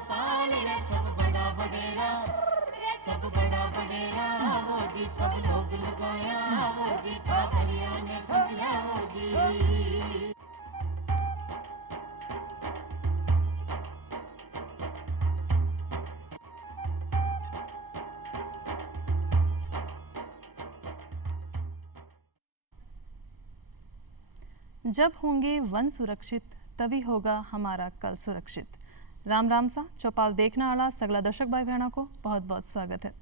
पाल रे सब बड़ा बडेरा, सब बड़ा बडेरा वो जी, सब लोग लगाया वो जी, ठाकरिया ने समझा वो जी। जब होंगे वन सुरक्षित तभी होगा हमारा कल सुरक्षित। राम राम सा चौपाल देखने वाला सगला दर्शक भाई बहनों को बहुत बहुत स्वागत है।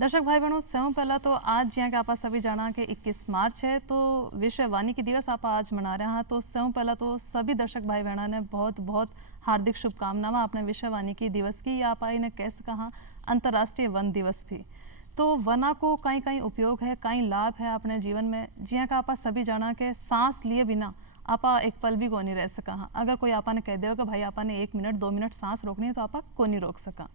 दर्शक भाई बहनों सौ पहला तो आज ज्यां कि आप सभी जाना कि 21 मार्च है तो विश्व वानिकी दिवस आप आज मना रहे हैं। तो सौ पहला तो सभी दर्शक भाई बहनों ने बहुत बहुत हार्दिक शुभकामनाएं अपने विश्व वानिकी दिवस की। आप ने कैसे कहा अंतर्राष्ट्रीय वन दिवस भी। तो वना को कई कई उपयोग है, कई लाभ है अपने जीवन में। जिया का आप सभी जाना के सांस लिए बिना आपा एक पल भी को नहीं रह सका। अगर कोई आपा ने कह देगा कि भाई आपा ने 1 मिनट 2 मिनट सांस रोकनी है तो आपा को नहीं रोक सका।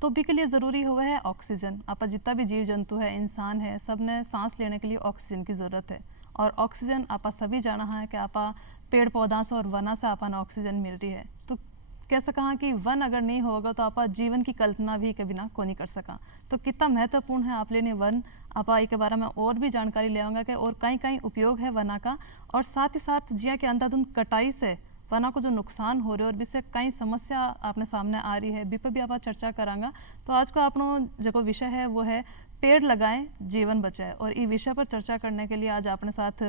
तो भी के लिए ज़रूरी हुआ है ऑक्सीजन। आपा जितना भी जीव जंतु है, इंसान है, सब ने सांस लेने के लिए ऑक्सीजन की ज़रूरत है। और ऑक्सीजन आपा सभी जाना है कि आपा पेड़ पौधा से और वना से आपा ने ऑक्सीजन मिल रही है। तो कैसे कहा कि वन अगर नहीं होगा तो आप जीवन की कल्पना भी कभी ना को नहीं कर सका। तो कितना महत्वपूर्ण है आप लेने वन। आप के बारे में और भी जानकारी लेंगे कि और कई कई उपयोग है वना का। और साथ ही साथ जिया के अंधाधुंध कटाई से वना को जो नुकसान हो रहे और जिससे कई समस्या आपने सामने आ रही है, बी पर भी आप चर्चा करांगा। तो आज का अपनो जो विषय है वो है पेड़ लगाएं जीवन बचाए। और इस विषय पर चर्चा करने के लिए आज अपने साथ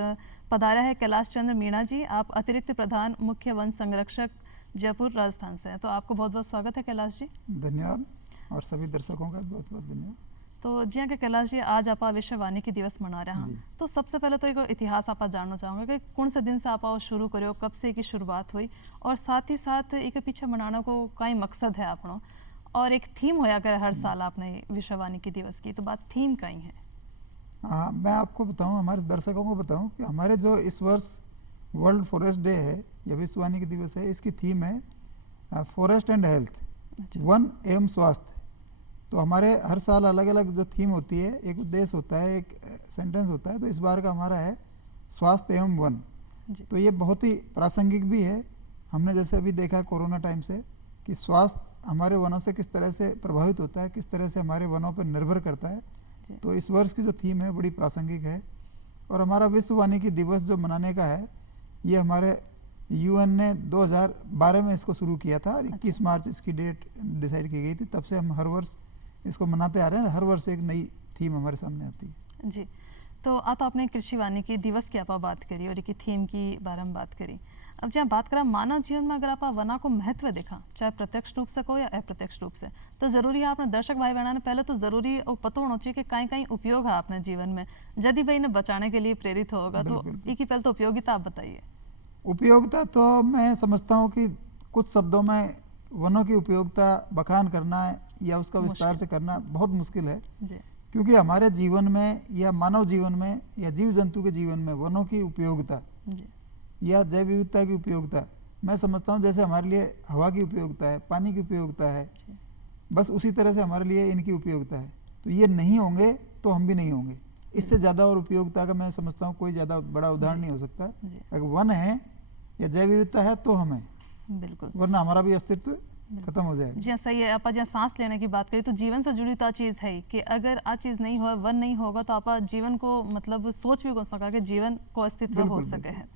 पधारा है कैलाश चंद्र मीणा जी। आप अतिरिक्त प्रधान मुख्य वन संरक्षक जयपुर राजस्थान से हैं। तो आपको बहुत बहुत स्वागत है कैलाश जी। धन्यवाद और सभी दर्शकों का बहुत बहुत धन्यवाद। तो जी हाँ कैलाश जी, आज आप विश्व वानिकी दिवस मना रहे हैं। तो सबसे पहले तो एक इतिहास आप जानना चाहूँगा कि कौन से दिन से आप शुरू करो, कब से की शुरुआत हुई, और साथ ही साथ एक पीछे मनाने को कई मकसद है अपनों, और एक थीम होया करे हर साल आपने विश्व वानिकी दिवस की। तो बात थीम कहीं है? हाँ, मैं आपको बताऊँ, हमारे दर्शकों को बताऊँ कि हमारे जो इस वर्ष वर्ल्ड फॉरेस्ट डे है या विश्व वानिकी दिवस है, इसकी थीम है फॉरेस्ट एंड हेल्थ, वन एवं स्वास्थ्य। तो हमारे हर साल अलग अलग जो थीम होती है, एक उद्देश्य होता है, एक सेंटेंस होता है। तो इस बार का हमारा है स्वास्थ्य एवं वन। तो ये बहुत ही प्रासंगिक भी है। हमने जैसे अभी देखा कोरोना टाइम से कि स्वास्थ्य हमारे वनों से किस तरह से प्रभावित होता है, किस तरह से हमारे वनों पर निर्भर करता है। तो इस वर्ष की जो थीम है बड़ी प्रासंगिक है। और हमारा विश्व वानिकी दिवस जो मनाने का है, ये हमारे यूएन ने 2012 में इसको शुरू किया था। 21 मार्च इसकी डेट डिसाइड की गई थी। तब से हम हर वर्ष इसको मनाते आ रहे हैं। हर वर्ष एक नई थीम हमारे सामने आती है जी। तो आपने कृषि वानिकी दिवस की आप बात करी और एक थीम की बारे में बात करी। अब जहाँ बात करा मानव जीवन में अगर आप वना को महत्व देखा, चाहे प्रत्यक्ष रूप से को या अप्रत्यक्ष रूप से, तो जरूरी है आपने दर्शक भाई बहना ने पहले तो जरूरी पता होना चाहिए कि कहीं कहीं उपयोग है आपने जीवन में, यदि भाई ने बचाने के लिए प्रेरित होगा। तो एक ही पहले तो उपयोगिता आप बताइए। उपयोगिता तो मैं समझता हूँ कि कुछ शब्दों में वनों की उपयोगिता बखान करना या उसका विस्तार से करना बहुत मुश्किल है जी। क्योंकि हमारे जीवन में या मानव जीवन में या जीव जंतु के जीवन में वनों की उपयोगिता या जैव विविधता की उपयोगिता, मैं समझता हूँ जैसे हमारे लिए हवा की उपयोगिता है, पानी की उपयोगिता है, बस उसी तरह से हमारे लिए इनकी उपयोगिता है। तो ये नहीं होंगे तो हम भी नहीं होंगे। इससे ज़्यादा और उपयोगिता का मैं समझता हूँ कोई ज़्यादा बड़ा उदाहरण नहीं हो सकता। अगर वन है या जैव विविधता है तो हम हैं, बिल्कुल, वरना हमारा भी अस्तित्व खत्म हो जाएगा। जी सही है। आप जहाँ सांस लेने की बात करें तो जीवन से जुड़ी तो चीज़ है कि अगर आ चीज़ नहीं हो, वन नहीं होगा तो आप जीवन को मतलब सोच भी कौन सका कि जीवन को अस्तित्व हो सके है।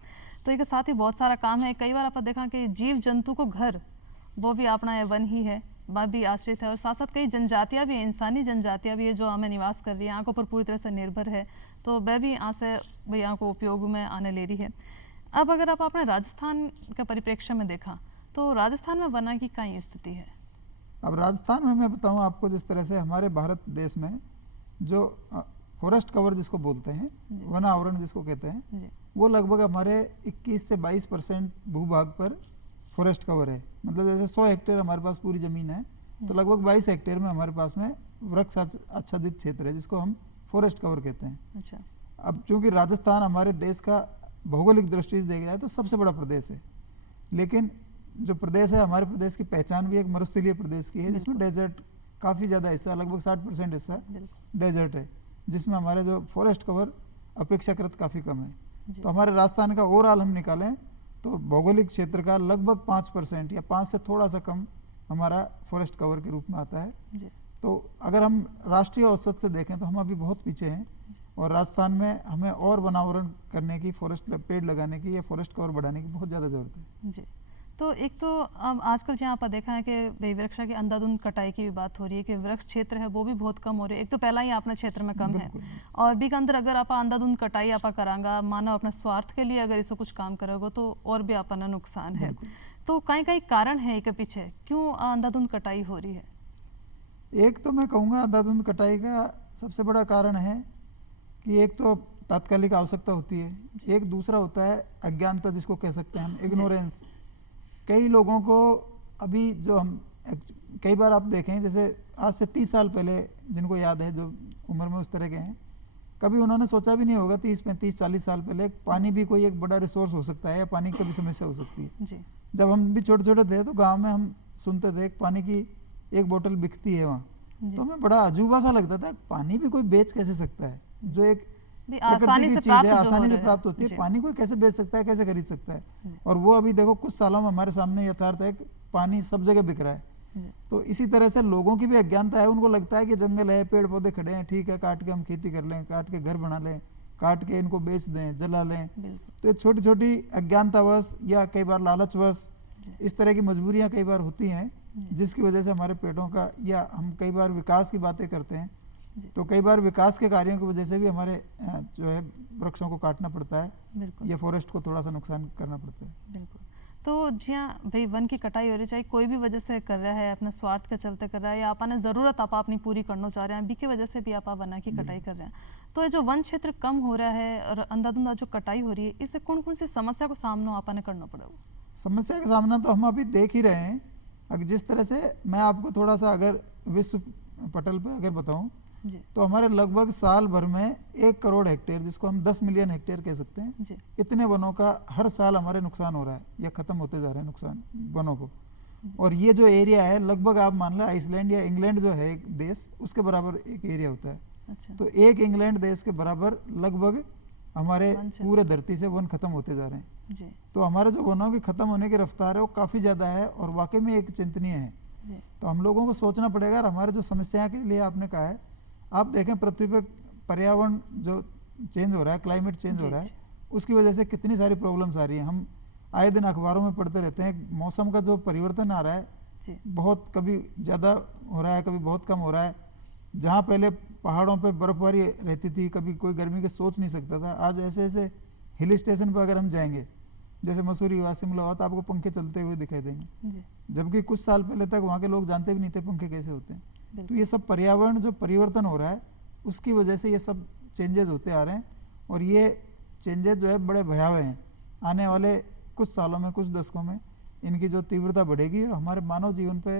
तो एक साथ ही बहुत सारा काम है। कई बार आप देखा कि जीव जंतु को घर वो भी अपना वन ही है, वह भी आश्रित है। और साथ साथ कई जनजातियाँ भी है, इंसानी जनजातियाँ भी है जो हमें निवास कर रही है, आँखों पर पूरी तरह से निर्भर है। तो वह भी यहाँ से यहाँ को उपयोग में आने ले रही है। अब अगर आप अपने राजस्थान के परिप्रेक्ष्य में देखा तो राजस्थान में वना की कई स्थिति है। अब राजस्थान में मैं बताऊं आपको, जिस तरह से हमारे भारत देश में जो फॉरेस्ट कवर जिसको बोलते हैं, वन आवरण जिसको कहते हैं, वो लगभग हमारे 21 से 22% भूभाग पर फॉरेस्ट कवर है। मतलब जैसे 100 हेक्टेयर हमारे पास पूरी ज़मीन है तो लगभग 22 हेक्टेयर में हमारे पास में वृक्ष आच्छादित क्षेत्र है जिसको हम फॉरेस्ट कवर कहते हैं। अच्छा। अब चूँकि राजस्थान हमारे देश का भौगोलिक दृष्टि से देखा जाए तो सबसे बड़ा प्रदेश है, लेकिन जो प्रदेश है, हमारे प्रदेश की पहचान भी एक मरुस्थलीय प्रदेश की है जिसमें डेजर्ट काफ़ी ज़्यादा हिस्सा, लगभग 60% हिस्सा डेजर्ट है, जिसमें हमारे जो फॉरेस्ट कवर अपेक्षाकृत काफ़ी कम है। तो हमारे राजस्थान का ओवरऑल हम निकालें तो भौगोलिक क्षेत्र का लगभग 5% या 5 से थोड़ा सा कम हमारा फॉरेस्ट कवर के रूप में आता है। जी तो अगर हम राष्ट्रीय औसत से देखें तो हम अभी बहुत पीछे हैं, और राजस्थान में हमें और वनावरण करने की, फॉरेस्ट पेड़ लगाने की या फॉरेस्ट कवर बढ़ाने की बहुत ज़्यादा ज़रूरत है। जी। तो एक तो अब आजकल जहाँ पर देखा है कि भाई वृक्षा की अंधाधुंध कटाई की भी बात हो रही है कि वृक्ष क्षेत्र है वो भी बहुत कम हो रही है। एक तो पहला ही अपने क्षेत्र में कम है, बिल्कुल। और भी के अंदर अगर आप अंधाधुंध कटाई आप करांगा, मानव अपने स्वार्थ के लिए अगर इसको कुछ काम करोगे तो और भी अपना नुकसान है। बिल्कुल। तो कहीं कहीं कारण है इसके पीछे क्यों अंधाधुंध कटाई हो रही है? एक तो मैं कहूँगा अंधाधुंध कटाई का सबसे बड़ा कारण है कि एक तो तात्कालिक आवश्यकता होती है, एक दूसरा होता है अज्ञानता, जिसको कह सकते हैं हम इग्नोरेंस। कई लोगों को अभी जो हम कई बार आप देखें, जैसे आज से 30 साल पहले जिनको याद है, जो उम्र में उस तरह के हैं, कभी उन्होंने सोचा भी नहीं होगा 30, 35, 40 साल पहले पानी भी कोई एक बड़ा रिसोर्स हो सकता है या पानी की कभी समस्या हो सकती है। जी जब हम भी छोटे छोटे थे तो गांव में हम सुनते थे पानी की एक बोतल बिकती है वहाँ, तो हमें बड़ा अजूबा सा लगता था, पानी भी कोई बेच कैसे सकता है, जो एक प्रकृति की चीज है, आसानी से प्राप्त होती है, पानी कोई कैसे बेच सकता है, कैसे खरीद सकता है। और वो अभी देखो कुछ सालों में हमारे सामने यथार्थ है कि पानी सब जगह बिक रहा है। तो इसी तरह से लोगों की भी अज्ञानता है, उनको लगता है कि जंगल है, पेड़ पौधे खड़े हैं, ठीक है, काट के हम खेती कर लें, काट के घर बना लें, काट के इनको बेच दें, जला लें। तो ये छोटी छोटी अज्ञानतावश या कई बार लालचवश इस तरह की मजबूरियां कई बार होती हैं, जिसकी वजह से हमारे पेड़ों का, या हम कई बार विकास की बातें करते हैं तो कई बार विकास के कार्यों की वजह से भी हमारे जो है वृक्षों को काटना पड़ता है या फॉरेस्ट को थोड़ा सा नुकसान करना पड़ता है। बिल्कुल। तो जी हाँ भाई, वन की कटाई हो रही, चाहे कोई भी वजह से कर रहा है, अपने स्वार्थ के चलते कर रहा है या अपने ज़रूरत आप अपनी पूरी करना चाह रहे हैं, बी की वजह से भी आप वन की कटाई कर रहे हैं। तो ये जो वन क्षेत्र कम हो रहा है और अंधाधुंध जो कटाई हो रही है, इससे कौन कौन सी समस्या को सामना आपने करना पड़ेगा? समस्या का सामना तो हम अभी देख ही रहे हैं। अगर जिस तरह से मैं आपको थोड़ा सा अगर विश्व पटल पे अगर बताऊं, तो हमारे लगभग साल भर में 1 करोड़ हेक्टेयर, जिसको हम 10 मिलियन हेक्टेयर कह सकते हैं, इतने वनों का हर साल हमारे नुकसान हो रहा है या खत्म होते जा रहे हैं नुकसान वनों को। और ये जो एरिया है लगभग आप मान लो आइसलैंड या इंग्लैंड जो है एक देश, उसके बराबर एक एरिया होता है। अच्छा। तो एक इंग्लैंड देश के बराबर लगभग हमारे पूरे धरती से वन खत्म होते जा रहे हैं। जी। तो हमारे जो वनों की खत्म होने की रफ्तार है वो काफ़ी ज़्यादा है और वाकई में एक चिंतनीय है। तो हम लोगों को सोचना पड़ेगा। और हमारे जो समस्याएं के लिए आपने कहा है, आप देखें पृथ्वी पर पर्यावरण जो चेंज हो रहा है, क्लाइमेट चेंज हो रहा है, उसकी वजह से कितनी सारी प्रॉब्लम्स आ रही हैं। हम आए दिन अखबारों में पढ़ते रहते हैं, मौसम का जो परिवर्तन आ रहा है, बहुत कभी ज़्यादा हो रहा है, कभी बहुत कम हो रहा है। जहाँ पहले पहाड़ों पे बर्फबारी रहती थी, कभी कोई गर्मी की सोच नहीं सकता था, आज ऐसे ऐसे हिल स्टेशन पर अगर हम जाएंगे, जैसे मसूरी हुआ, शिमला हुआ, तो आपको पंखे चलते हुए दिखाई देंगे, जबकि कुछ साल पहले तक वहाँ के लोग जानते भी नहीं थे पंखे कैसे होते हैं। तो ये सब पर्यावरण जो परिवर्तन हो रहा है उसकी वजह से ये सब चेंजेस होते आ रहे हैं, और ये चेंजेस जो है बड़े भयावह हैं। आने वाले कुछ सालों में, कुछ दशकों में इनकी जो तीव्रता बढ़ेगी और हमारे मानव जीवन पे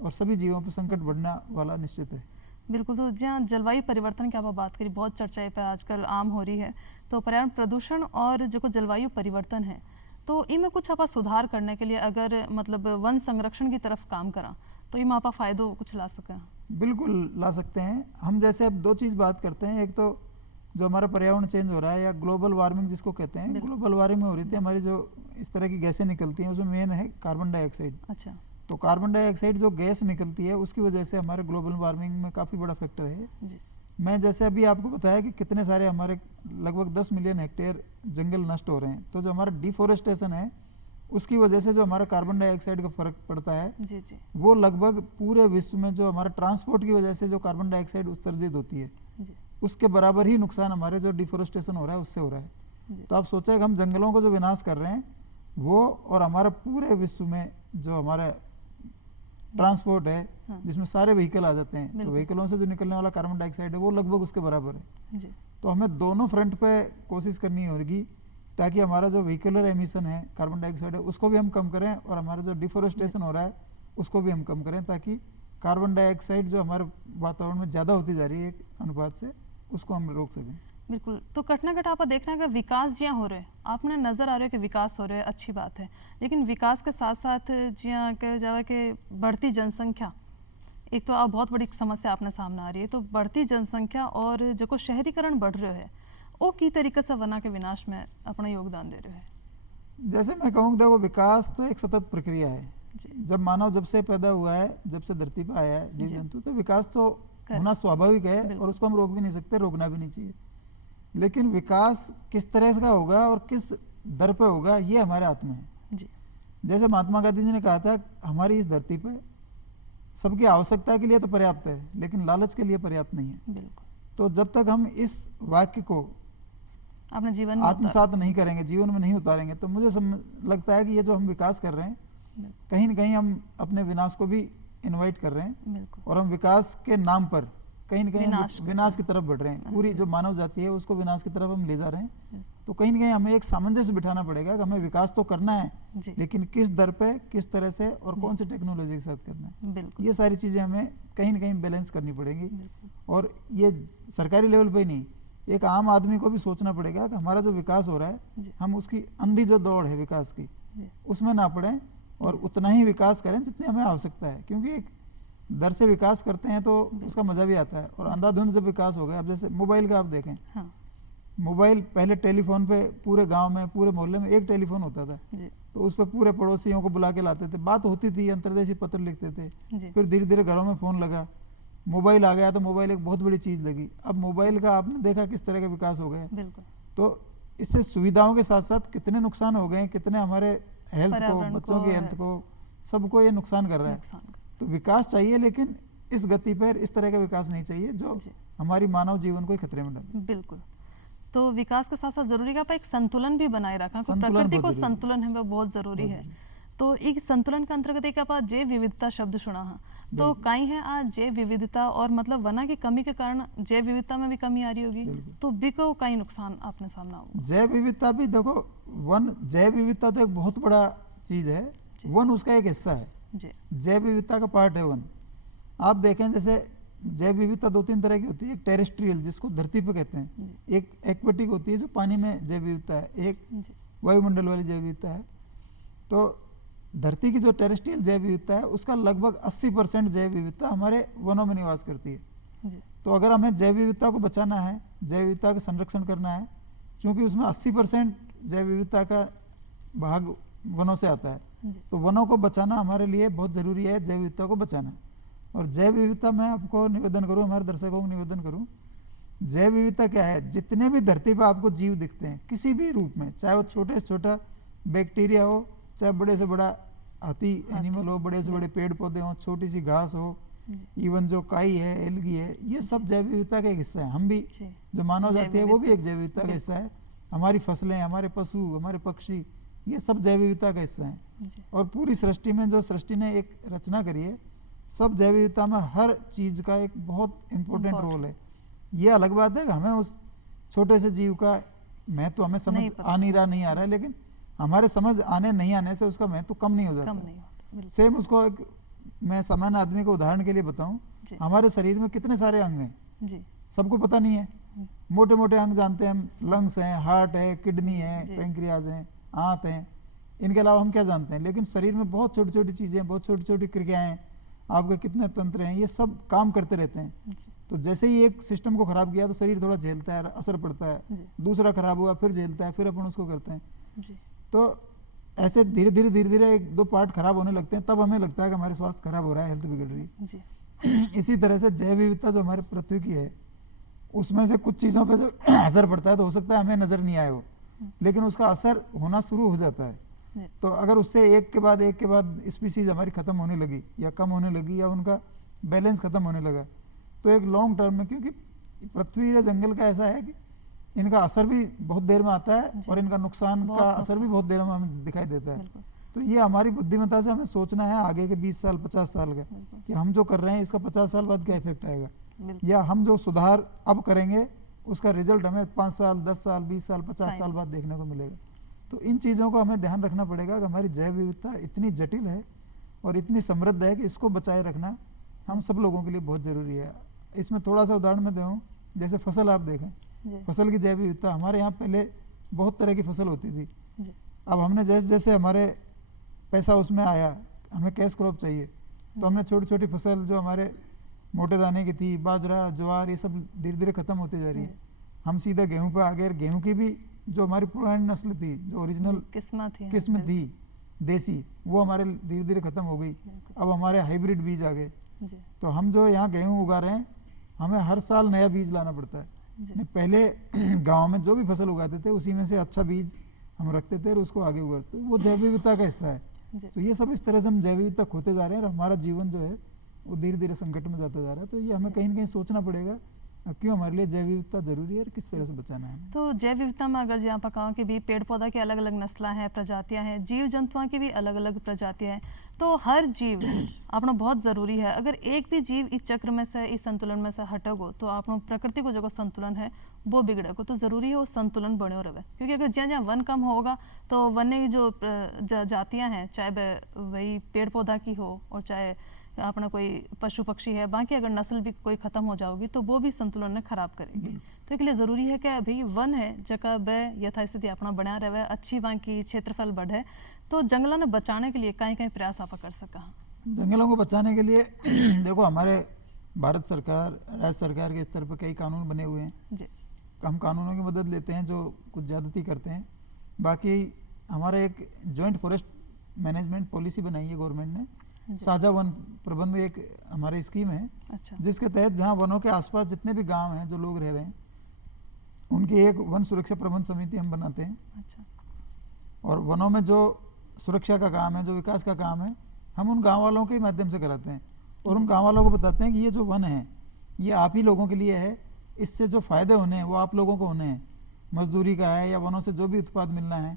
और सभी जीवों पे संकट बढ़ने वाला निश्चित है। बिल्कुल। तो जहाँ जलवायु परिवर्तन की आप बात करी, बहुत चर्चा पे आजकल आम हो रही है। तो पर्यावरण प्रदूषण और जो जलवायु परिवर्तन है, तो इनमें कुछ आप सुधार करने के लिए अगर मतलब वन संरक्षण की तरफ काम करा तो इनमें आप फ़ायदो कुछ ला सकें? बिल्कुल ला सकते हैं हम। जैसे अब दो चीज़ बात करते हैं, एक तो जो हमारा पर्यावरण चेंज हो रहा है या ग्लोबल वार्मिंग जिसको कहते हैं, ग्लोबल वार्मिंग हो रही थी, हमारी जो इस तरह की गैसें निकलती हैं उसमें मेन है कार्बन डाइऑक्साइड। अच्छा। तो कार्बन डाइऑक्साइड जो गैस निकलती है उसकी वजह से हमारे ग्लोबल वार्मिंग में काफ़ी बड़ा फैक्टर है जी। मैं जैसे अभी आपको बताया कि कितने सारे हमारे लगभग 10 मिलियन हेक्टेयर जंगल नष्ट हो रहे हैं, तो जो हमारा डिफोरेस्टेशन है उसकी वजह से जो हमारा कार्बन डाइऑक्साइड का फर्क पड़ता है जी जी। वो लगभग पूरे विश्व में जो हमारा ट्रांसपोर्ट की वजह से जो कार्बन डाइऑक्साइड उत्सर्जित होती है जी। उसके बराबर ही नुकसान हमारे जो डिफोरेस्टेशन हो रहा है उससे हो रहा है। तो आप सोचें कि हम जंगलों को जो विनाश कर रहे हैं वो, और हमारा पूरे विश्व में जो हमारा ट्रांसपोर्ट है जिसमें सारे व्हीकल आ जाते हैं, तो व्हीकलों से जो निकलने वाला कार्बन डाइऑक्साइड है वो लगभग उसके बराबर है जी। तो हमें दोनों फ्रंट पे कोशिश करनी होगी ताकि हमारा जो व्हीकुलर एमिशन है कार्बन डाइऑक्साइड है उसको भी हम कम करें, और हमारा जो डिफोरेस्टेशन हो रहा है उसको भी हम कम करें, ताकि कार्बन डाइऑक्साइड जो हमारे वातावरण में ज़्यादा होती जा रही है एक अनुपात से, उसको हम रोक सकें। बिल्कुल। तो कटना कटा आप देख रहे हैं कि विकास जिया हो रहे हैं, आपने नज़र आ रहा है कि विकास हो रहा है, अच्छी बात है, लेकिन विकास के साथ साथ जिया कह जाए कि बढ़ती जनसंख्या एक तो आप बहुत बड़ी समस्या आपने सामने आ रही है। तो बढ़ती जनसंख्या और जो शहरीकरण बढ़ रहे है वो की तरीके से वना के विनाश में अपना योगदान दे रहे हैं? जैसे मैं कहूँ, देखो विकास तो एक सतत प्रक्रिया है, जी जब मानव जब से पैदा हुआ है, जब से धरती पर आया है जीव जी। जंतु, तो विकास तो कर- होना स्वाभाविक है बिल्कुल। और उसको हम रोक भी नहीं सकते, रोकना भी नहीं चाहिए। लेकिन विकास किस तरह का होगा और किस दर पे होगा, ये हमारे हाथ में है। जी जैसे महात्मा गांधी जी ने कहा था, हमारी इस धरती पे सबकी आवश्यकता के लिए तो पर्याप्त है, लेकिन लालच के लिए पर्याप्त नहीं है। बिल्कुल, तो जब तक हम इस वाक्य को अपने जीवन में उतार- आत्मसात नहीं करेंगे, जीवन में नहीं उतारेंगे, तो मुझे लगता है कि ये जो हम विकास कर रहे हैं, बिल्कुल, कहीं न कहीं हम अपने विनाश को भी इनवाइट कर रहे हैं बिल्कुल, और हम विकास के नाम पर कहीं न कहीं विनाश विनाश की तरफ बढ़ रहे हैं। पूरी जो मानव जाति है उसको विनाश की तरफ हम ले जा रहे हैं। तो कहीं न कहीं हमें एक सामंजस्य बिठाना पड़ेगा कि हमें विकास तो करना है, जी लेकिन किस दर पे, किस तरह से और कौन सी टेक्नोलॉजी के साथ करना है, बिल्कुल, ये सारी चीज़ें हमें कहीं न कहीं बैलेंस करनी पड़ेंगी। बिल्कुल, और ये सरकारी लेवल पे ही नहीं, एक आम आदमी को भी सोचना पड़ेगा कि हमारा जो विकास हो रहा जी। है, हम उसकी अंधी जो दौड़ है विकास की, जी उसमें ना पड़ें और उतना ही विकास करें जितनी हमें आवश्यकता है। क्योंकि एक दर से विकास करते हैं तो उसका मज़ा भी आता है। और अंधाधुंध जब विकास हो गया, अब जैसे मोबाइल का आप देखें, हाँ मोबाइल पहले टेलीफोन पे पूरे गांव में, पूरे मोहल्ले में एक टेलीफोन होता था, जी तो उस पर पूरे पड़ोसियों को बुला के लाते थे, बात होती थी, अंतर्देशीय पत्र लिखते थे। जी फिर धीरे धीरे घरों में फ़ोन लगा, मोबाइल आ गया, तो मोबाइल एक बहुत बड़ी चीज़ लगी। अब मोबाइल का आपने देखा किस तरह का विकास हो गया। बिल्कुल, तो इससे सुविधाओं के साथ साथ कितने नुकसान हो गए, कितने हमारे हेल्थ को, पर्यावरण बच्चों को, की हेल्थ को, सबको ये नुकसान कर रहा है। नुकसान कर- तो विकास चाहिए, लेकिन इस गति पर इस तरह का विकास नहीं चाहिए जो जी। हमारी मानव जीवन को ही खतरे में डाले। बिल्कुल। तो विकास के साथ साथ जरूरी है आप एक संतुलन भी बनाए रखा, संतुलन प्रकृति बहुत को जरूरी है। संतुलन है वो बहुत जरूरी है। तो एक संतुलन के अंतर्गत एक आप जैव विविधता शब्द सुना है, तो कई है आज जैव विविधता और मतलब वना की कमी के कारण जैव विविधता में भी कमी आ रही होगी, बिल्कुल। तो बिको कई नुकसान आपने सामना होगा। जैव विविधता भी देखो, वन जैव विविधता तो एक बहुत बड़ा चीज़ है, वन उसका एक हिस्सा है, जी जैव विविधता का पार्ट है वन। आप देखें जैसे जैव विविधता दो तीन तरह की होती है, एक टेरेस्ट्रियल जिसको धरती पे कहते हैं, एक एक्वेटिक होती है जो पानी में जैव विविधता है, एक जी वायुमंडल वाली जैव विविधता है। तो धरती की जो टेरेस्ट्रियल जैव विविधता है उसका लगभग 80% जैव विविधता हमारे वनों में निवास करती है। जी तो अगर हमें जैव विविधता को बचाना है, जैव विविधता का संरक्षण करना है, क्योंकि उसमें 80% जैव विविधता का भाग वनों से आता है, जी तो वनों को बचाना हमारे लिए बहुत ज़रूरी है, जैव विविधता को बचाना। और जैव विविधता मैं आपको निवेदन करूं, हमारे दर्शकों को निवेदन करूं, जैव विविधता क्या है, जितने भी धरती पर आपको जीव दिखते हैं किसी भी रूप में, चाहे वो छोटे से छोटा बैक्टीरिया हो, चाहे बड़े से बड़ा हाथी एनिमल हो, बड़े से बड़े पेड़ पौधे हों, छोटी सी घास हो, इवन जो काई है, एल्गी है, ये सब जैव विविधता का एक हिस्सा है। हम भी जी जो मानव जैव जाति है वो भी विविधता। एक जैव विविधता का हिस्सा है। हमारी फसलें, हमारे पशु, हमारे पक्षी, ये सब जैव विविधता का हिस्सा हैं। जी और पूरी सृष्टि में जो सृष्टि ने एक रचना करी है, सब जैव विविधता में हर चीज़ का एक बहुत इम्पोर्टेंट रोल है। ये अलग बात है कि हमें उस छोटे से जीव का महत्व हमें समझ नहीं पता। आ नहीं रहा है, लेकिन हमारे समझ आने नहीं आने से उसका महत्व कम नहीं हो जाता कम है। नहीं होता, बिल्कुल सेम उसको एक मैं सामान्य आदमी को उदाहरण के लिए बताऊं, जी हमारे शरीर में कितने सारे अंग हैं, जी सबको पता नहीं है। मोटे मोटे अंग जानते हैं हम, लंग्स हैं, हार्ट है, किडनी है, जी। पेंक्रियाज हैं, आंत हैं, इनके अलावा हम क्या जानते हैं। लेकिन शरीर में बहुत छोटी छोटी चीज़ें, बहुत छोटी छोटी क्रियाएं, आपके कितने तंत्र हैं, ये सब काम करते रहते हैं। जी तो जैसे ही एक सिस्टम को खराब किया तो शरीर थोड़ा झेलता है, असर पड़ता है, जी दूसरा खराब हुआ फिर झेलता है, फिर अपन उसको करते हैं। जी तो ऐसे धीरे धीरे एक दो पार्ट खराब होने लगते हैं, तब हमें लगता है कि हमारे स्वास्थ्य खराब हो रहा है, हेल्थ बिगड़ रही है। जी इसी तरह से जैव विविधता जो हमारे पृथ्वी की है, उसमें से कुछ चीज़ों पे जो असर पड़ता है, तो हो सकता है हमें नज़र नहीं आए वो, लेकिन उसका असर होना शुरू हो जाता है। जी तो अगर उससे एक के बाद स्पीसीज हमारी ख़त्म होने लगी या कम होने लगी या उनका बैलेंस ख़त्म होने लगा, तो एक लॉन्ग टर्म में, क्योंकि पृथ्वी या जंगल का ऐसा है कि इनका असर भी बहुत देर में आता है और इनका नुकसान बहुत का असर भी बहुत देर में हमें दिखाई देता है। बिल्कुल तो ये हमारी बुद्धिमत्ता से हमें सोचना है आगे के 20 साल 50 साल का, बिल्कुल कि हम जो कर रहे हैं इसका 50 साल बाद क्या इफेक्ट आएगा, बिल्कुल या हम जो सुधार अब करेंगे उसका रिजल्ट हमें 5 साल 10 साल 20 साल 50 Time. साल बाद देखने को मिलेगा। तो इन चीज़ों को हमें ध्यान रखना पड़ेगा कि हमारी जैव विविधता इतनी जटिल है और इतनी समृद्ध है कि इसको बचाए रखना हम सब लोगों के लिए बहुत ज़रूरी है। इसमें थोड़ा सा उदाहरण मैं दूँ, जैसे फसल आप देखें, जी फसल की जैव विविधता, हमारे यहाँ पहले बहुत तरह की फसल होती थी। जी अब हमने जैसे जैसे हमारे पैसा उसमें आया, हमें कैश क्रॉप चाहिए, तो हमने छोटी छोटी फसल जो हमारे मोटे दाने की थी, बाजरा, ज्वार, ये सब धीरे धीरे ख़त्म होती जा रही है। हम सीधा गेहूं पे आ गए। गेहूं की भी जो हमारी पुरानी नस्ल थी, जो ओरिजिनल किस्मत थी किस्म थी, देसी, वो हमारे धीरे धीरे ख़त्म हो गई। अब हमारे हाइब्रिड बीज आ गए। जी तो हम जो यहाँ गेहूँ उगा रहे हैं, हमें हर साल नया बीज लाना पड़ता है। जी नहीं, पहले गांव में जो भी फसल उगाते थे उसी में से अच्छा बीज हम रखते थे और उसको आगे उगाते, तो वो जैव विविधता का हिस्सा है। जी तो ये सब इस तरह से हम जैव विविधता खोते जा रहे हैं और हमारा जीवन जो है वो धीरे धीरे संकट में जाता जा रहा है। तो ये हमें कहीं ना कहीं सोचना पड़ेगा क्यों हमारे लिए जैव विविधता जरूरी है और किस तरह से बचाना है हमें। तो जैव विविधता में अगर जी आप कहो कि भी पेड़ पौधा की अलग अलग नस्लें हैं, प्रजातियां हैं, जीव जंतुओं की भी अलग अलग प्रजातियां हैं, तो हर जीव अपना बहुत ज़रूरी है। अगर एक भी जीव इस चक्र में से, इस संतुलन में से हटेगो तो आप प्रकृति को जो संतुलन है वो बिगड़ेगो। तो ज़रूरी है वो संतुलन बने रहे, क्योंकि अगर जहाँ जहाँ वन कम होगा तो वन्य की जो जातियाँ हैं, चाहे वही पेड़ पौधा की हो और चाहे अपना कोई पशु पक्षी है, बाकी अगर नस्ल भी कोई ख़त्म हो जाओगी तो वो भी संतुलन ने खराब करेगी। तो इसलिए ज़रूरी है कि अभी वन है जगह वह यथास्थिति अपना बना रहे, अच्छी वहाँ की क्षेत्रफल बढ़े। तो जंगलों ने बचाने के लिए कहीं कहीं प्रयास आप कर सका? जंगलों को बचाने के लिए देखो हमारे भारत सरकार, राज्य सरकार के स्तर पर कई कानून बने हुए हैं जी। हम कानूनों की मदद लेते हैं जो कुछ ज़्यादती करते हैं। बाकी हमारा एक जॉइंट फॉरेस्ट मैनेजमेंट पॉलिसी बनाई है गवर्नमेंट ने, साझा वन प्रबंध एक हमारी स्कीम है। अच्छा। जिसके तहत जहाँ वनों के आसपास जितने भी गांव हैं जो लोग रह रहे हैं उनकी एक वन सुरक्षा प्रबंध समिति हम बनाते हैं। अच्छा। और वनों में जो सुरक्षा का काम है, जो विकास का काम है, हम उन गांव वालों के माध्यम से कराते हैं और उन गांव वालों को बताते हैं कि ये जो वन है ये आप ही लोगों के लिए है, इससे जो फ़ायदे होने हैं वो आप लोगों को होने हैं, मजदूरी का है या वनों से जो भी उत्पाद मिलना है।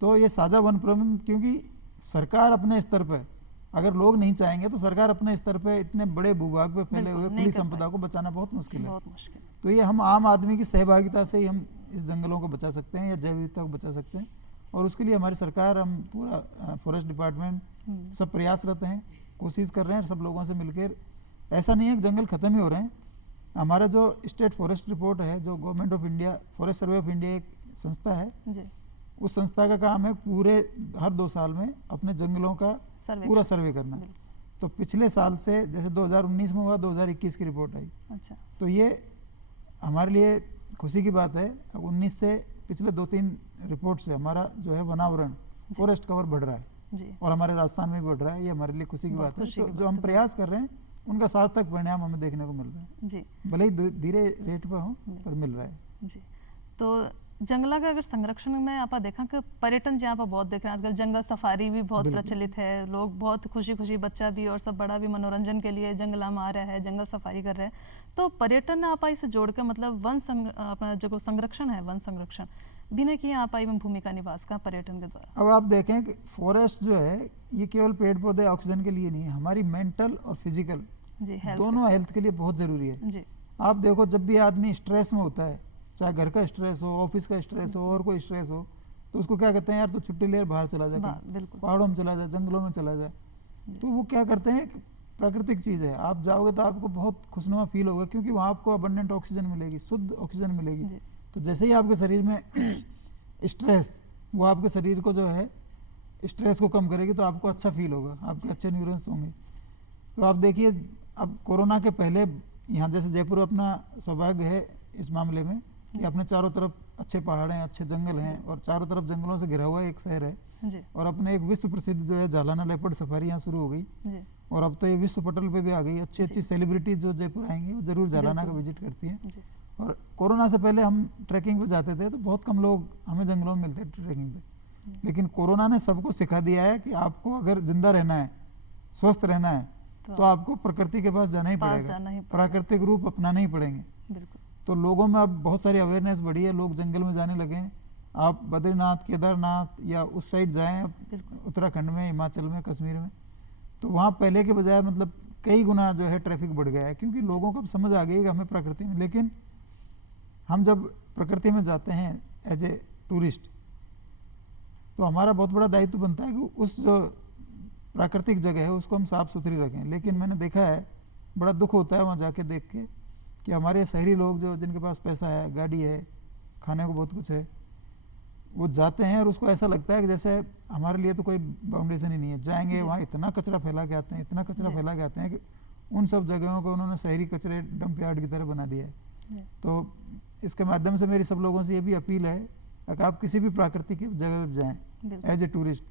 तो ये साझा वन प्रबंध, क्योंकि सरकार अपने स्तर पर अगर लोग नहीं चाहेंगे तो सरकार अपने स्तर पे इतने बड़े भूभाग पे फैले हुए खुली संपदा को बचाना बहुत मुश्किल है। तो ये हम आम आदमी की सहभागिता से ही हम इस जंगलों को बचा सकते हैं या जैव विविधता को बचा सकते हैं। और उसके लिए हमारी सरकार, हम पूरा फॉरेस्ट डिपार्टमेंट सब प्रयासरत हैं, कोशिश कर रहे हैं सब लोगों से मिलकर। ऐसा नहीं है कि जंगल ख़त्म ही हो रहे हैं। हमारा जो स्टेट फॉरेस्ट रिपोर्ट है, जो government of India forest survey of India एक संस्था है जी। उस संस्था का काम है पूरे हर 2 साल में अपने जंगलों का पूरा सर्वे करना। तो पिछले साल से जैसे 2019 में हुआ, 2021 की रिपोर्ट आई। अच्छा। तो ये हमारे लिए खुशी की बात है। 19 से पिछले 2-3 रिपोर्ट से हमारा जो है वनावरण फॉरेस्ट कवर बढ़ रहा है जी। और हमारे राजस्थान में भी बढ़ रहा है। ये हमारे लिए खुशी की बात है। तो जो हम प्रयास कर रहे हैं उनका सार्थक परिणाम हमें देखने को मिल रहा है जी। भले ही धीरे रेट पर हो पर मिल रहा है जी। तो जंगला का अगर संरक्षण में आप देखा कि पर्यटन जहाँ पर बहुत देख रहे हैं आजकल, जंगल सफारी भी बहुत प्रचलित है। लोग बहुत खुशी खुशी, बच्चा भी और सब बड़ा भी मनोरंजन के लिए जंगला में आ रहा है, जंगल सफारी कर रहे हैं। तो पर्यटन आप इसे जोड़ कर मतलब अपना जो संरक्षण है, वन संरक्षण बिना किए आप में भूमिका निभा सका पर्यटन के द्वारा। अब आप देखें कि फॉरेस्ट जो है ये केवल पेड़ पौधे ऑक्सीजन के लिए नहीं है, हमारी मेंटल और फिजिकल दोनों हेल्थ के लिए बहुत ज़रूरी है जी। आप देखो जब भी आदमी स्ट्रेस में होता है, चाहे घर का स्ट्रेस हो, ऑफिस का स्ट्रेस हो और कोई स्ट्रेस हो, तो उसको क्या कहते हैं, यार तो छुट्टी ले बाहर चला जाए, पहाड़ों में चला जाए, जंगलों में चला जाए। तो वो क्या करते हैं, प्राकृतिक चीज़ है, आप जाओगे तो आपको बहुत खुशनुमा फील होगा क्योंकि वहाँ आपको अबंडेंट ऑक्सीजन मिलेगी, शुद्ध ऑक्सीजन मिलेगी। तो जैसे ही आपके शरीर में स्ट्रेस, वो आपके शरीर को जो है स्ट्रेस को कम करेगी तो आपको अच्छा फील होगा, आपके अच्छे न्यूरॉन्स होंगे। तो आप देखिए अब कोरोना के पहले यहाँ जैसे जयपुर अपना सौभाग्य है इस मामले में कि अपने चारों तरफ अच्छे पहाड़ हैं, अच्छे जंगल हैं और चारों तरफ जंगलों से घिरा हुआ एक शहर है जी। और अपने एक विश्व प्रसिद्ध जो है जालाना लेपर्ड सफारी यहाँ शुरू हो गई जी। और अब तो ये विश्व पटल पे भी आ गई। अच्छी अच्छी सेलिब्रिटी जो जयपुर आएंगी वो जरूर जालाना का विजिट करती हैं। और कोरोना से पहले हम ट्रैकिंग पे जाते थे तो बहुत कम लोग हमें जंगलों में मिलते ट्रैकिंग पे, लेकिन कोरोना ने सबको सिखा दिया है कि आपको अगर जिंदा रहना है, स्वस्थ रहना है तो आपको प्रकृति के पास जाना ही पड़ेगा, प्राकृतिक रूप अपनाने ही पड़ेंगे। तो लोगों में अब बहुत सारी अवेयरनेस बढ़ी है, लोग जंगल में जाने लगे हैं। आप बद्रीनाथ, केदारनाथ या उस साइड जाएं, उत्तराखंड में, हिमाचल में, कश्मीर में, तो वहाँ पहले के बजाय मतलब कई गुना जो है ट्रैफिक बढ़ गया है क्योंकि लोगों को अब समझ आ गई कि हमें प्रकृति में, लेकिन हम जब प्रकृति में जाते हैं एज ए टूरिस्ट तो हमारा बहुत बड़ा दायित्व बनता है कि उस जो प्राकृतिक जगह है उसको हम साफ़ सुथरी रखें। लेकिन मैंने देखा है, बड़ा दुख होता है वहाँ जाके देख के कि हमारे शहरी लोग जो जिनके पास पैसा है, गाड़ी है, खाने को बहुत कुछ है, वो जाते हैं और उसको ऐसा लगता है कि जैसे हमारे लिए तो कोई बाउंडेशन ही नहीं है, जाएंगे वहाँ इतना कचरा फैला के आते हैं, इतना कचरा फैला के आते हैं कि उन सब जगहों को उन्होंने शहरी कचरे डंप यार्ड की तरह बना दिया है। तो इसके माध्यम से मेरी सब लोगों से ये भी अपील है कि आप किसी भी प्राकृतिक जगह पर जाएँ एज ए टूरिस्ट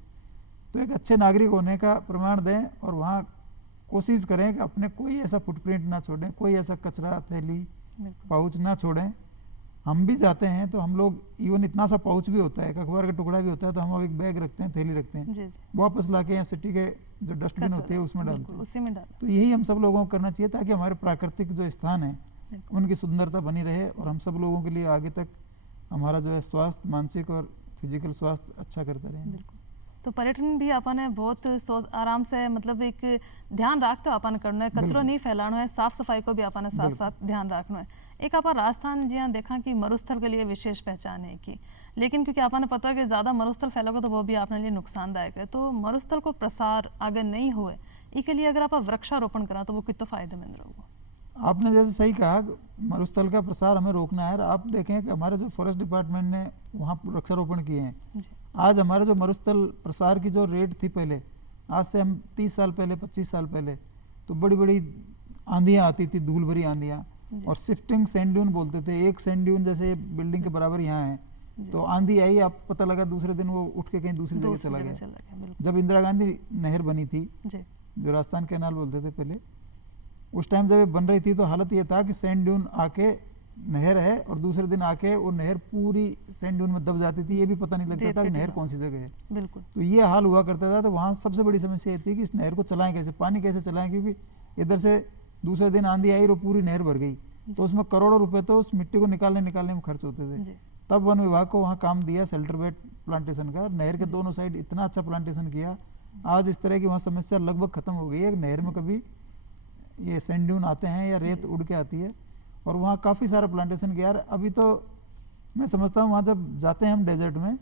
तो एक अच्छे नागरिक होने का प्रमाण दें और वहाँ कोशिश करें कि अपने कोई ऐसा फुटप्रिंट ना छोड़ें, कोई ऐसा कचरा थैली बिल्कुल पाउच ना छोड़ें। हम भी जाते हैं तो हम लोग इवन इतना सा पाउच भी होता है, एक अखबार का टुकड़ा भी होता है, तो हम अब एक बैग रखते हैं, थैली रखते हैं, जी जी वापस ला के यहाँ सिटी के जो डस्टबिन होती है कचरा, उसमें डालते बिल्कुल, हैं। उसी में डाल तो यही हम सब लोगों को करना चाहिए ताकि हमारे प्राकृतिक जो स्थान है बिल्कुल। उनकी सुंदरता बनी रहे और हम सब लोगों के लिए आगे तक हमारा जो है स्वास्थ्य, मानसिक और फिजिकल स्वास्थ्य अच्छा करते रहें। बिल्कुल। तो पर्यटन भी अपन है बहुत सोच आराम से मतलब एक ध्यान रखते हो अपन करना है, कचरो बिल्कुल। नहीं फैलाना है, साफ सफाई को भी अपन ने साथ बिल्कुल। साथ ध्यान रखना है। एक अपन राजस्थान जी हाँ देखा कि मरुस्थल के लिए विशेष पहचान है की, लेकिन क्योंकि अपन ने पता है कि ज़्यादा मरुस्थल फैलोगे तो वो भी अपने लिए नुकसानदायक है, तो मरुस्थल को प्रसार अगर नहीं हुए इसके लिए अगर आप वृक्षारोपण करा तो वो कितना फायदेमंद रहेगा। आपने जैसे सही कहा, मरुस्थल का प्रसार हमें रोकना है। आप देखें कि हमारे जो फॉरेस्ट डिपार्टमेंट ने वहाँ वृक्षारोपण किए हैं, जी आज हमारे जो मरुस्थल प्रसार की जो रेट थी पहले, आज से हम 30 साल पहले, 25 साल पहले, तो बड़ी बड़ी आंधियाँ आती थी, धूल भरी आंधियाँ, और शिफ्टिंग सैंड ड्यून बोलते थे। एक सैंड ड्यून जैसे बिल्डिंग के बराबर यहाँ है, तो आंधी आई, आप पता लगा दूसरे दिन वो उठ के कहीं दूसरी जगह चला गया। बिल्कुल जब इंदिरा गांधी नहर बनी थी, जी जो राजस्थान कैनाल बोलते थे पहले, उस टाइम जब ये बन रही थी तो हालत ये था कि सैंड ड्यून आके नहर है और दूसरे दिन आके वो नहर पूरी सैंड ड्यून में दब जाती थी, ये भी पता नहीं लगता रेत था कि के नहर टिब्बा। कौन सी जगह है। बिल्कुल तो ये हाल हुआ करता था। तो वहाँ सबसे बड़ी समस्या ये थी कि इस नहर को चलाएं कैसे, पानी कैसे चलाएं, क्योंकि इधर से दूसरे दिन आंधी आई और वो पूरी नहर भर गई, तो उसमें करोड़ों रुपए तो उस मिट्टी को निकालने में खर्च होते थे। जी तब वन विभाग को वहाँ काम दिया शेल्टर बेड प्लांटेशन का, नहर के दोनों साइड इतना अच्छा प्लांटेशन किया, आज इस तरह की वहाँ समस्या लगभग खत्म हो गई है। नहर में कभी ये सैंड ड्यून आते हैं या रेत उड़ के आती है, और वहाँ काफ़ी सारा प्लांटेशन किया। अभी तो मैं समझता हूँ वहाँ जब जाते हैं हम डेजर्ट में,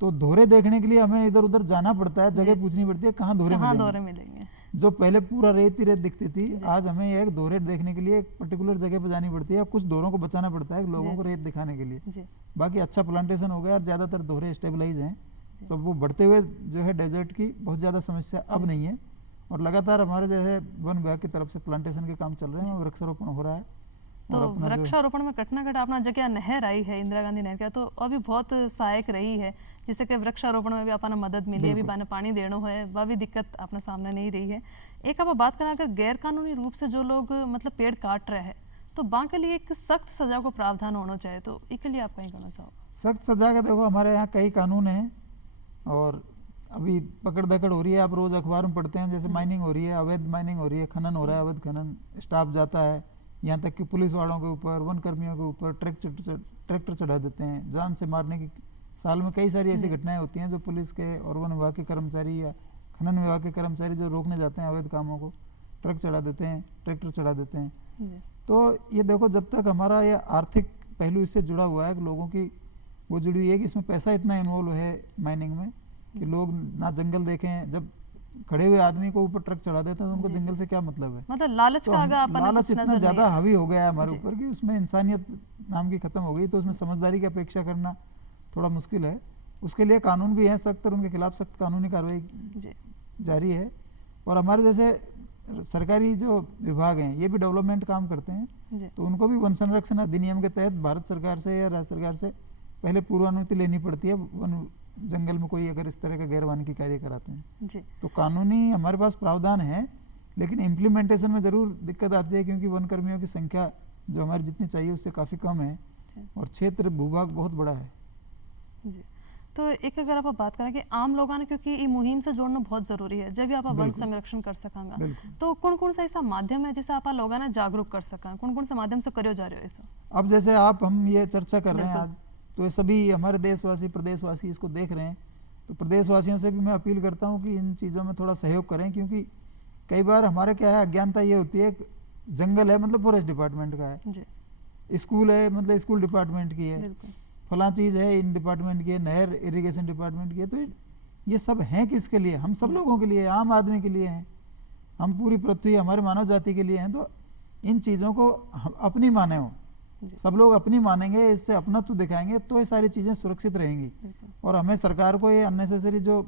तो धोरे देखने के लिए हमें इधर उधर जाना पड़ता है, जगह पूछनी पड़ती है कहाँ धोरे कहाँ मिलेंगे। दौरे मिलेंगे। जो पहले पूरा रेत ही रेत दिखती थी, आज हमें एक धोरे देखने के लिए एक पर्टिकुलर जगह पर जानी पड़ती है, कुछ धोरों को बचाना पड़ता है लोगों को रेत दिखाने के लिए। जी बाकी अच्छा प्लांटेशन हो गया और ज़्यादातर धोरे स्टेबलाइज हैं, तो वो बढ़ते हुए जो है डेजर्ट की बहुत ज़्यादा समस्या अब नहीं है। और लगातार हमारे जैसे वन विभाग की तरफ से प्लांटेशन के काम चल रहे हैं, वृक्षारोपण हो रहा है। तो और अपना जो वृक्षारोपण में कटना कटा अपना जगह नहर आई है इंदिरा गांधी नहर का, तो अभी बहुत सहायक रही है, जिससे कि वृक्षारोपण में भी अपना मदद मिली, अभी बाने पानी देना है, वह भी दिक्कत अपने सामने नहीं रही है। एक आप बात करें अगर गैर कानूनी रूप से जो लोग मतलब पेड़ काट रहे हैं, तो वहाँ के लिए एक सख्त सजा को प्रावधान होना चाहिए, तो इसके लिए आप कहीं करना चाहोगे? सख्त सजा का देखो हमारे यहाँ कई कानून हैं, और अभी पकड़ दकड़ हो रही है, आप रोज़ अखबार में पढ़ते हैं, जैसे माइनिंग हो रही है, अवैध माइनिंग हो रही है, खनन हो रहा है, अवैध खनन, स्टाफ जाता है, यहाँ तक कि पुलिस वालों के ऊपर, वन कर्मियों के ऊपर ट्रैक्टर चढ़ा देते हैं, जान से मारने की। साल में कई सारी ऐसी घटनाएं होती हैं जो पुलिस के और वन विभाग के कर्मचारी या खनन विभाग के कर्मचारी जो रोकने जाते हैं अवैध कामों को, ट्रक चढ़ा देते हैं, ट्रैक्टर चढ़ा देते हैं। जी तो ये देखो, जब तक हमारा ये आर्थिक पहलू इससे जुड़ा हुआ है कि लोगों की वो जुड़ी हुई है कि इसमें पैसा इतना इन्वॉल्व है माइनिंग में कि लोग ना जंगल देखें, जब खड़े हुए आदमी को ऊपर ट्रक चढ़ा देते हैं तो उनको जंगल से क्या मतलब है। मतलब लालच तो का आगे अपन लालच इतना ज़्यादा हावी हो गया है हमारे जी। ऊपर कि उसमें इंसानियत नाम की ख़त्म हो गई, तो उसमें समझदारी की अपेक्षा करना थोड़ा मुश्किल है। उसके लिए कानून भी हैं सख्त, और उनके खिलाफ सख्त कानूनी कार्रवाई जी जारी है। और हमारे जैसे सरकारी जो विभाग हैं ये भी डेवलपमेंट काम करते हैं, जी तो उनको भी वन संरक्षण अधिनियम के तहत भारत सरकार से या राज्य सरकार से पहले पूर्व अनुमति लेनी पड़ती है वन जंगल में कोई अगर इस तरह का गैर वानिकी कार्य कराते हैं। जी तो कानूनी हमारे पास प्रावधान है, लेकिन इम्प्लीमेंटेशन में ज़रूर दिक्कत आती है, क्योंकि वन कर्मियों की संख्या जो हमारी जितनी चाहिए उससे काफ़ी कम है, और क्षेत्र भूभाग बहुत बड़ा है। जी तो एक अगर आप बात करें कि आम लोगों ने, क्योंकि ये मुहिम से जोड़ना बहुत ज़रूरी है, जब भी आप वन बिल्कुल। संरक्षण कर सकेंगे, बिल्कुल। तो कौन कौन सा ऐसा माध्यम है जिसे आप लोगों ने जागरूक कर सकें, कौन कौन सा माध्यम से करियो जा रहे हो ऐसा? अब जैसे आप हम ये चर्चा कर रहे हैं बिल्कुल। आज, तो ये सभी हमारे देशवासी प्रदेशवासी इसको देख रहे हैं, तो प्रदेशवासियों से भी मैं अपील करता हूँ कि इन चीज़ों में थोड़ा सहयोग करें, क्योंकि कई बार हमारे क्या है अज्ञानता ये होती है, जंगल है मतलब फॉरेस्ट डिपार्टमेंट का है, जी स्कूल है मतलब स्कूल डिपार्टमेंट की है, बिल्कुल फलां चीज़ है इन डिपार्टमेंट की है, नहर इरिगेशन डिपार्टमेंट की है। तो ये सब हैं किसके लिए? हम सब लोगों के लिए, आम आदमी के लिए हैं, हम पूरी पृथ्वी हमारे मानव जाति के लिए हैं। तो इन चीज़ों को हम अपनी माने हो, सब लोग अपनी मानेंगे, इससे अपनत्व दिखाएंगे, तो ये सारी चीज़ें सुरक्षित रहेंगी। और हमें सरकार को ये अननेसेसरी जो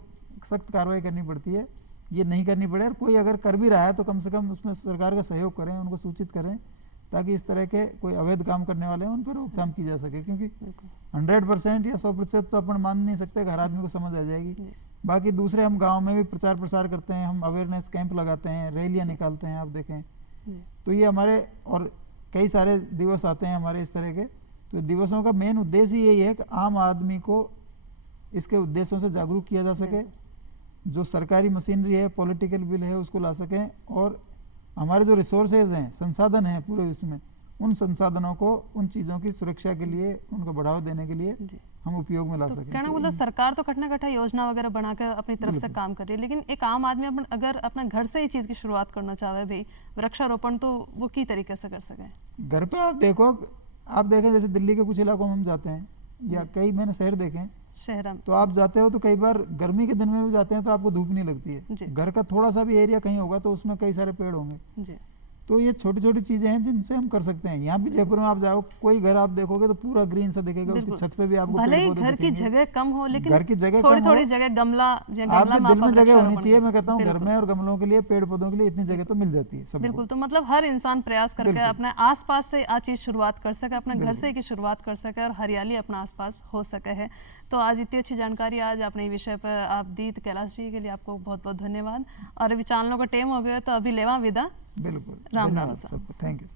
सख्त कार्रवाई करनी पड़ती है ये नहीं करनी पड़े, और कोई अगर कर भी रहा है तो कम से कम उसमें सरकार का सहयोग करें, उनको सूचित करें, ताकि इस तरह के कोई अवैध काम करने वाले हैं उन पर रोकथाम की जा सके। क्योंकि 100% या 100% तो अपन मान नहीं सकते, हर आदमी को समझ आ जाएगी, बाकी दूसरे हम गांव में भी प्रचार प्रसार करते हैं, हम अवेयरनेस कैंप लगाते हैं, रैलियां निकालते हैं, आप देखें तो ये हमारे और कई सारे दिवस आते हैं हमारे इस तरह के। तो दिवसों का मेन उद्देश्य यही है कि आम आदमी को इसके उद्देश्यों से जागरूक किया जा सके, जो सरकारी मशीनरी है, पॉलिटिकल बिल है, उसको ला सकें, और हमारे जो रिसोर्सेज हैं, संसाधन हैं पूरे विश्व में, उन संसाधनों को, उन चीज़ों की सुरक्षा के लिए, उनको बढ़ावा देने के लिए हम उपयोग में ला तो सकें। कहना मतलब सरकार तो कठिन कठिन योजना वगैरह बनाकर अपनी तरफ से काम कर रही है, लेकिन एक आम आदमी अगर अपना घर से ही चीज़ की शुरुआत करना चाहे भाई वृक्षारोपण, तो वो की तरीके से कर सके? घर पे आप देखो, आप देखें जैसे दिल्ली के कुछ इलाकों में हम जाते हैं, या कई मैंने शहर देखे, शहर में तो आप जाते हो तो कई बार गर्मी के दिन में भी जाते हैं तो आपको धूप नहीं लगती है। घर का थोड़ा सा भी एरिया कहीं होगा तो उसमें कई सारे पेड़ होंगे जी। तो ये छोटी छोटी चीजें हैं जिनसे हम कर सकते हैं। यहाँ भी जयपुर में आप जाओ, कोई घर आप देखोगे तो पूरा ग्रीन सा दिखेगा, उसकी छत पे भी आपको भले पेड़ ही पौधे घर की दिखेंगे। जगह कम हो, लेकिन घर की जगह थोड़ी कम हो, थोड़ी जगह गमला आपके दिल में जगह होनी चाहिए। मैं कहता हूँ घर बिल्कुल। में और गमलों के लिए, पेड़ पौधों के लिए इतनी जगह तो मिल जाती है सबको। बिल्कुल, तो मतलब हर इंसान प्रयास करके अपने आसपास से आज चीज शुरुआत कर सके, अपने घर से की शुरुआत कर सके और हरियाली अपना आसपास हो सके है। तो आज इतनी अच्छी जानकारी आज अपने विषय पर आप दी, तो कैलाश जी के लिए आपको बहुत बहुत धन्यवाद। और अभी चैनलों का टाइम हो गया तो अभी लेवा विदा। बिल्कुल, राम राम धन्यवाद साहब। सबको, थैंक यू।